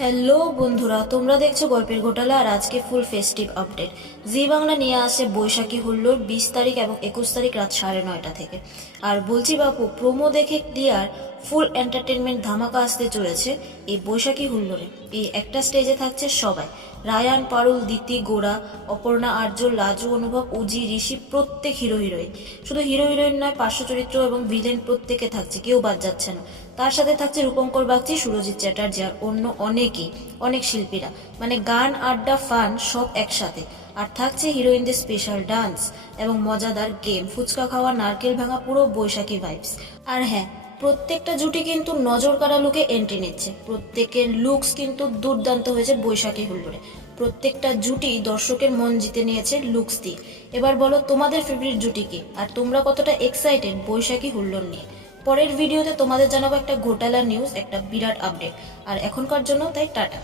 Hello বন্ধুরা, তোমরা দেখছো গল্পের ঘোটালা। আর আজকে ফুল ফেস্টিভ আপডেট। জি বাংলা নিয়ে আসে বৈশাখী হুল্লোড় 20 তারিখ এবং 21 তারিখ রাত 9:30 থেকে। আর বলছি বাপু, প্রোমো দেখে ক্লিয়ার ফুল এন্টারটেনমেন্ট ধামাকা আসতে চলেছে এই বৈশাখী হুল্লোড়ে। এই একটা স্টেজে থাকছে সবাই: রায়ান, পারুল, দিতি, গোড়া, অপর্ণা, আর্য, লাজু, অনুভব, উজি, ঋষি, প্রত্যেক হিরো হিরোইন। শুধু হিরো হিরোইন নয়, পার্শ্ব চরিত্র এবং ভিলেন প্রত্যেকে থাকছে, কেউ বাদ যাচ্ছে না। তার সাথে থাকছে রূপঙ্কর বাগচি, সুরজিৎ চ্যাটার্জি আর অন্য অনেক শিল্পীরা। মানে গান, আড্ডা, ফান সব একসাথে। আর থাকছে হিরোইনদের স্পেশাল ডান্স এবং মজাদার গেম, ফুচকা খাওয়া, নারকেল ভাঙা, পুরো বৈশাখী ভাইবস। আর হ্যাঁ, প্রত্যেকটা জুটি কিন্তু নজর কাড়া লুকে এন্ট্রি নিচ্ছে। প্রত্যেকের লুকস কিন্তু দুর্দান্ত হয়েছে বৈশাখী হুল্লোড়ে। প্রত্যেকটা জুটি দর্শকের মন জিতে নিয়েছে লুকস দিয়ে। এবার বলো তোমাদের ফেভারিট জুটি কি, আর তোমরা কতটা এক্সাইটেড বৈশাখী হুল্লোড় নিয়ে। পরের ভিডিওতে তোমাদের জানাবো একটা ঘোটালা নিউজ, একটা বিরাট আপডেট। আর এখনকার জন্য তাই টাটা।